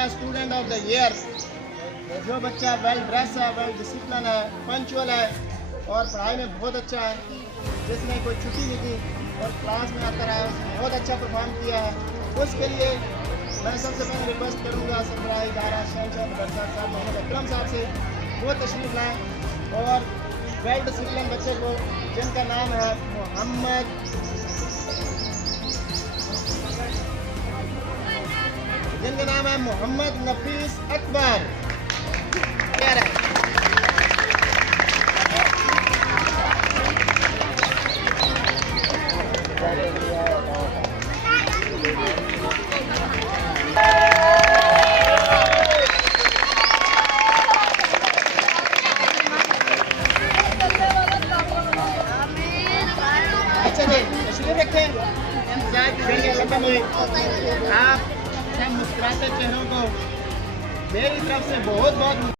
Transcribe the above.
हमारा student of the year, जो बच्चा वेल ड्रेस है, वेल डिसिप्लिन है, पंचुअल है और पढ़ाई में बहुत अच्छा है, जिसने कोई छुट्टी नहीं की और क्लास में आता रहा, उसने बहुत अच्छा परफॉर्म किया है, उसके लिए मैं सबसे पहले रिक्वेस्ट करूँगा सरबराह इदारा शहंशाह मदरसा साहब मोहम्मद अकरम साहब से वो तशरीफ़ लाएँ और वेल डिसिप्लिन बच्चे को, जिनका नाम है मोहम्मद नफीस अकबर, क्या रहा है? अच्छा जी, तशरीफ रखें, इंतजार करेंगे खत्म हुई। आप सब मुस्कुराते चेहरों को मेरी तरफ से बहुत बहुत